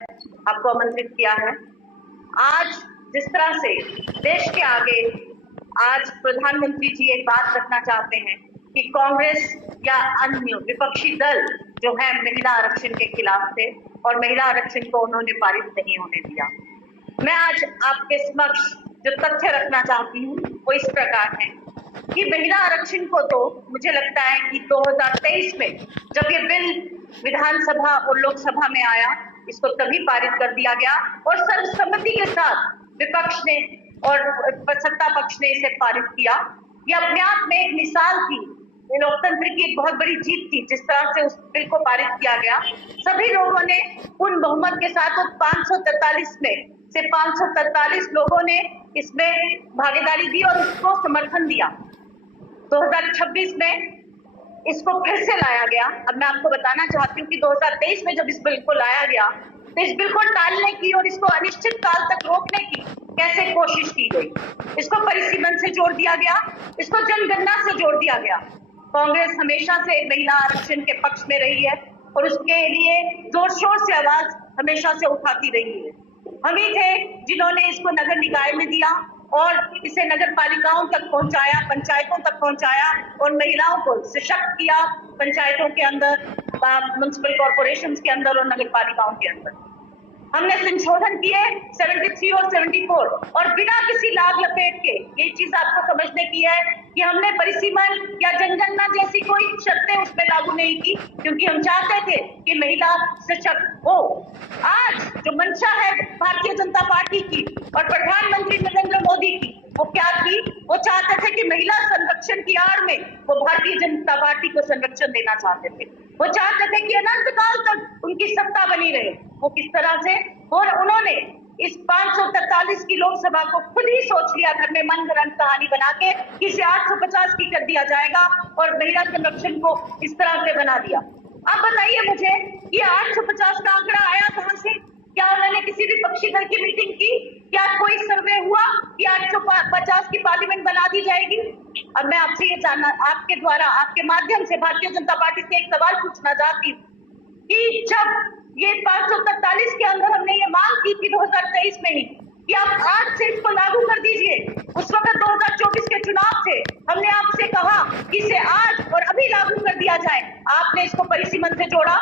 आपको आमंत्रित किया है। आज जिस तरह से देश के आगे आज प्रधानमंत्री जी एक बात रखना चाहते हैं कि कांग्रेस या अन्य विपक्षी दल जो है महिला आरक्षण के खिलाफ थे और महिला आरक्षण को उन्होंने पारित नहीं होने दिया। मैं आज आपके समक्ष जो तथ्य रखना चाहती हूँ वो इस प्रकार है कि महिला आरक्षण को तो मुझे लगता है कि 2023 में जब ये बिल विधानसभा और लोकसभा में आया, इसको तभी पारित कर दिया गया और सर्वसम्मति के साथ विपक्ष ने और सत्ता पक्ष ने इसे पारित किया। ये अपने आप में एक मिसाल थी, लोकतंत्र की एक बहुत बड़ी जीत थी। जिस तरह से उस बिल को पारित किया गया, सभी लोगों ने पूर्ण बहुमत के साथ 543 में से 543 लोगों ने इसमें भागीदारी दी और उसको समर्थन दिया। 2026 में इसको फिर से लाया गया। अब मैं आपको बताना चाहती हूँ कि 2023 में जब इस बिल को लाया गया तो इस बिल को टालने की और इसको अनिश्चित काल तक रोकने की कैसे कोशिश की गई। इसको परिसीमन से जोड़ दिया गया, इसको जनगणना से जोड़ दिया गया। कांग्रेस हमेशा से महिला आरक्षण के पक्ष में रही है और उसके लिए जोर शोर से आवाज हमेशा से उठाती रही है। हम ही थे जिन्होंने इसको नगर निकाय में दिया और इसे नगर पालिकाओं तक पहुंचाया, पंचायतों तक पहुंचाया और महिलाओं को सशक्त किया पंचायतों के अंदर, म्युनिसिपल कॉर्पोरेशंस के अंदर और नगर पालिकाओं के अंदर। हमने संशोधन किए 73 और 74 और बिना किसी लाभ लपेट के। ये चीज आपको समझने की है कि हमने परिसीमन या जनगणना जैसी कोई शर्तें उसमें लागू नहीं की, क्योंकि हम चाहते थे कि महिला सशक्त हो। आज जो मंशा है भारतीय जनता पार्टी की और प्रधानमंत्री नरेंद्र मोदी की, वो क्या थी? वो चाहते थे कि महिला संरक्षण की आड़ में वो भारतीय जनता पार्टी को संरक्षण देना चाहते थे। वो चाहते थे कि अनंत काल तक उनकी सत्ता बनी रहे। वो किस तरह से? और उन्होंने इस 543 की लोकसभा को खुद ही सोच लिया, घर में मनगढ़ंत कहानी बना के कि इसे 850 की कर दिया जाएगा और महिला संरक्षण को इस तरह से बना दिया। अब बताइए मुझे, ये 850 का आंकड़ा आया कहां से? क्या उन्होंने किसी भी विपक्षी दल की मीटिंग की? क्या कोई सर्वे हुआ कि 850 की पार्लियामेंट बना दी जाएगी? अब मैं आपसे ये जानना, आपके द्वारा, आपके माध्यम से भारतीय जनता पार्टी से एक सवाल पूछना चाहती हूँ कि जब ये 543 के अंदर हमने ये मांग की थी 2023 में ही कि आप आज से इसको लागू कर दीजिए, उस वक्त 2024 के चुनाव थे, हमने आपसे कहा कि इसे आज और अभी लागू कर दिया जाए। आपने इसको परिसीमन से जोड़ा,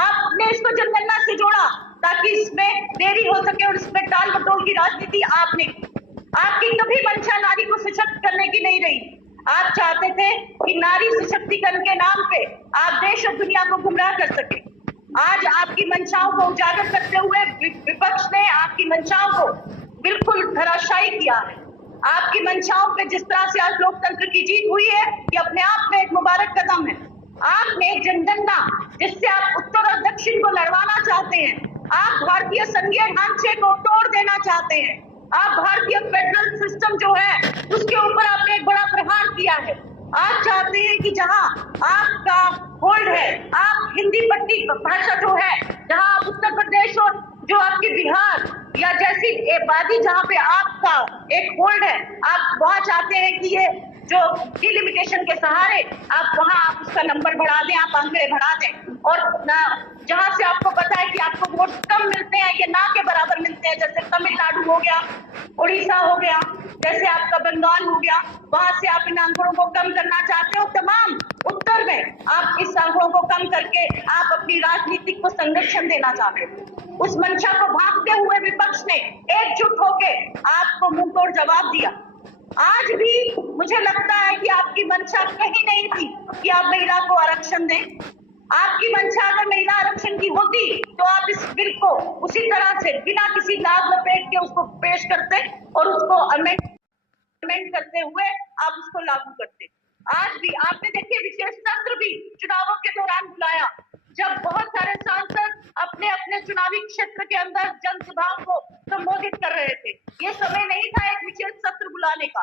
आपने इसको जनगणना से जोड़ा ताकि इसमें देरी हो सके और इसमें टाल मटोल की राजनीति आपने की। आपकी कभी मंशा नारी को सशक्त करने की नहीं रही। आप चाहते थे कि नारी सशक्तिकरण के नाम पे आप देश और दुनिया को गुमराह कर सके। आज आपकी मंशाओं को उजागर करते हुए विपक्ष ने आपकी मंशाओं को बिल्कुल धराशायी किया है। आपकी मंशाओं पे जिस तरह से आज लोकतंत्र की जीत हुई है, ये अपने आप में एक मुबारक कदम है। आपने एक जनगणना जिससे आप उत्तर और दक्षिण को लड़वाना चाहते हैं, आप भारतीय संघीय ढांचे को तोड़ देना चाहते हैं, आप भारतीय फेडरल सिस्टम जो है उसके ऊपर आपने एक बड़ा प्रहार किया है। आप चाहते हैं कि जहां आपका होल्ड है, आप हिंदी पट्टी भाषा जो है, जहां आप उत्तर प्रदेश और जो आपकी बिहार या जैसी वादी जहां पे आपका एक होल्ड है, आप वहां चाहते हैं कि ये जो डिलिमिटेशन के सहारे आप वहां आप उसका नंबर बढ़ा दें, आप आंकड़े बढ़ा दें और जहां से आपको पता है कि आपको वोट कम मिलते हैं, ये ना के बराबर मिलते हैं, जैसे तमिलनाडु हो गया, उड़ीसा हो गया, जैसे आपका बंगाल हो गया, वहां से आप इन आंकड़ों को कम करना चाहते हो। तमाम उत्तर में आप इस आंकड़ों को कम करके आप अपनी राजनीतिक को संरक्षण देना चाहते हो। उस मंशा को भागते हुए विपक्ष ने एकजुट होकर आपको मुंहतोड़ जवाब दिया। आज भी मुझे लगता है कि आपकी मंशा कहीं नहीं थी कि आप महिला को आरक्षण दें। आपकी मंशा अगर महिला आरक्षण की होती तो आप इस बिल को उसी तरह से बिना किसी लाभ लपेट के उसको पेश करते और उसको अमेंड करते हुए आप उसको लागू करते। आज भी आपने देखिए विशेष सत्र भी चुनावों के दौरान बुलाया, जब बहुत सारे सांसद अपने अपने चुनावी क्षेत्र के अंदर जनसभाओं को संबोधित कर रहे थे। ये समय नहीं था एक विशेष सत्र बुलाने का।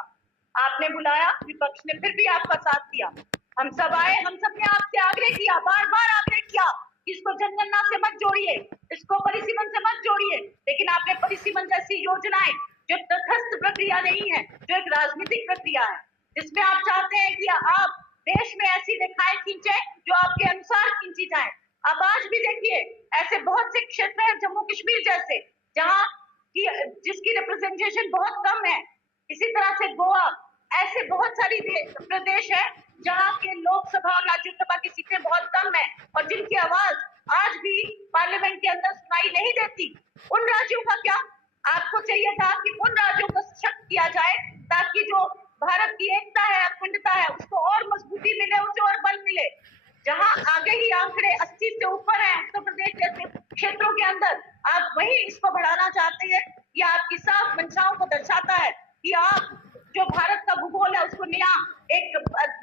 आपने बुलाया, विपक्ष ने फिर भी आपका साथ दिया। हम सब आए, हम सब ने आपसे आग्रह किया, बार बार आग्रह किया कि इसको जनगणना से मत जोड़िए, इसको परिसीमन से मत जोड़िए, लेकिन आपने परिसीमन जैसी योजनाएं जो तटस्थ प्रक्रिया नहीं है, जो एक राजनीतिक प्रक्रिया है, जिसमें आप चाहते हैं कि आप देश में ऐसी रेखाएं खींचे जो आपके अनुसार खींची जाए, अब आज भी देखिए ऐसे बहुत से क्षेत्र हैं जम्मू कश्मीर जैसे, जहाँ की जिसकी रिप्रेजेंटेशन बहुत कम है। इसी तरह से गोवा, ऐसे बहुत सारी प्रदेश है जहाँ के लोकसभा और राज्यसभा की सीटें बहुत कम है और जिनकी आवाज आज भी पार्लियामेंट के अंदर सुनाई नहीं देती। उन राज्यों का क्या? आपको चाहिए था कि उन राज्यों को सशक्त किया जाए ताकि जो भारत की एकता है, अखंडता है, उसको और मजबूती मिले, उसे और बल मिले। जहां आगे ही आंकड़े 80 से ऊपर हैं उत्तर प्रदेश जैसे क्षेत्रों के अंदर, आप वही इसको बढ़ाना चाहते हैं। ये आपकी साफ मंशाओं को दर्शाता है कि आप जो भारत का भूगोल है उसको नया एक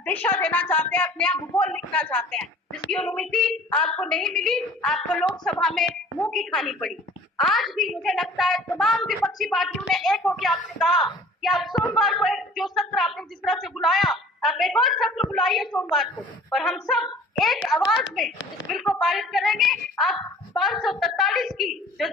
दिशा देना चाहते हैं, नया भूगोल लिखना चाहते हैं, जिसकी अनुमति आपको नहीं मिली। आपको लोकसभा में मुंह की खानी पड़ी। आज भी मुझे लगता है तमाम विपक्षी पार्टियों ने एक होकर आपसे कहा कि आप सोमवार को एक जो सत्र आपने जिस तरह से बुलाया, आप एक और सत्र बुलाइए सोमवार को, और हम सब एक आवाज में इस बिल को पारित करेंगे। आप 543 की जो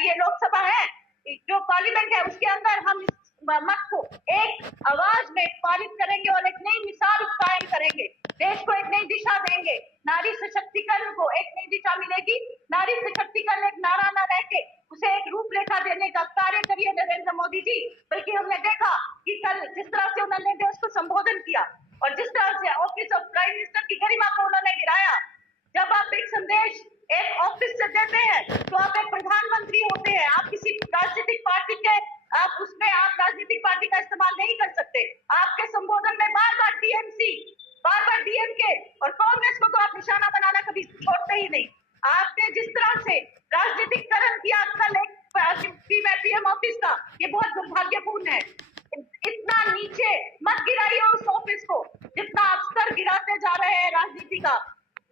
ये लोकसभा है, जो पार्लियामेंट है, उसके अंदर हम इस मत को एक आवाज में पारित करेंगे और एक नई मिसाल कायम करेंगे। देश को एक नई दिशा देंगे। नारी सशक्तिकरण को एक नई दिशा मिलेगी। नारी सशक्तिकरण एक नारा न रह के उसे एक रूपरेखा देने का कार्य करिए नरेंद्र मोदी जी। बल्कि हमने देखा कि कल जिस तरह से उन्होंने देश को संबोधन किया और जिस तरह से ऑफिस ऑफ प्राइम मिनिस्टर की गरिमा को उन्होंने गिराया। जब आप एक संदेश एक ऑफिस से देते हैं तो आप एक प्रधानमंत्री होते हैं, आप किसी राजनीतिक पार्टी के आप उसमें आप राजनीतिक पार्टी का इस्तेमाल नहीं कर सकते। आपके संबोधन में बार बार टीएमसी, बार बार डीएमके और कांग्रेस को तो आप निशाना बनाना कभी छोड़ते ही नहीं। आपने जिस तरह से राजनीतिकरण किया कल एक पीएम ऑफिस का, ये बहुत दुर्भाग्यपूर्ण है। इतना नीचे मत गिराइए उस ऑफिस को जितना आप स्तर गिराते जा रहे हैं राजनीति का।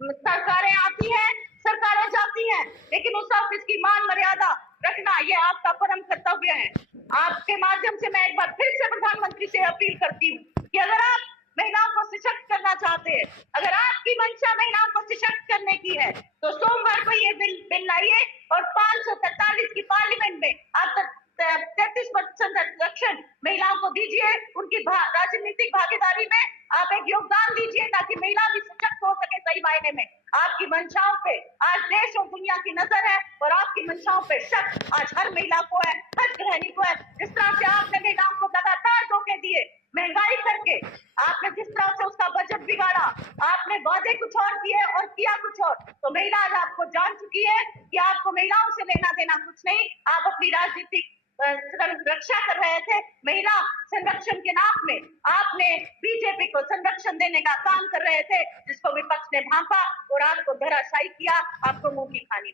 सरकारें आती हैं, सरकारें जाती हैं, लेकिन उस ऑफिस की मान मर्यादा रखना ये आपका परम कर्तव्य है। आपके माध्यम से मैं एक बार फिर से प्रधानमंत्री से अपील करती हूँ कि अगर आप महिलाओं को सशक्त करना चाहते हैं, अगर आपकी मंशा महिलाओं को सशक्त करने की है, तो सोमवार को ये बिल लाइए और 543 की पार्लियामेंट में आप 33% आरक्षण महिलाओं को दीजिए। उनकी राजनीतिक भागीदारी में आप एक योगदान दीजिए ताकि महिला भी सशक्त हो सके सही मायने में। आपकी मंशाओं पे आज देश और दुनिया की नजर है और आपकी मंशाओं पे शक आज हर महिला को है, हर गृहिणी को है। जिस तरह से आपने महिलाओं को लगातार धोखे दिए, महंगाई करके आपने जिस तरह से उसका बजट बिगाड़ा, आपने वादे कुछ और किए और किया कुछ और, तो महिला आज आपको जान चुकी है कि आपको महिलाओं से लेना देना कुछ नहीं। आप अपनी राजनीतिक रक्षा कर रहे थे, महिला संरक्षण के नाम में आपने बीजेपी को संरक्षण देने का काम कर रहे थे, जिसको विपक्ष ने भांपा और आपको धराशायी किया, आपको मुंह की खानी।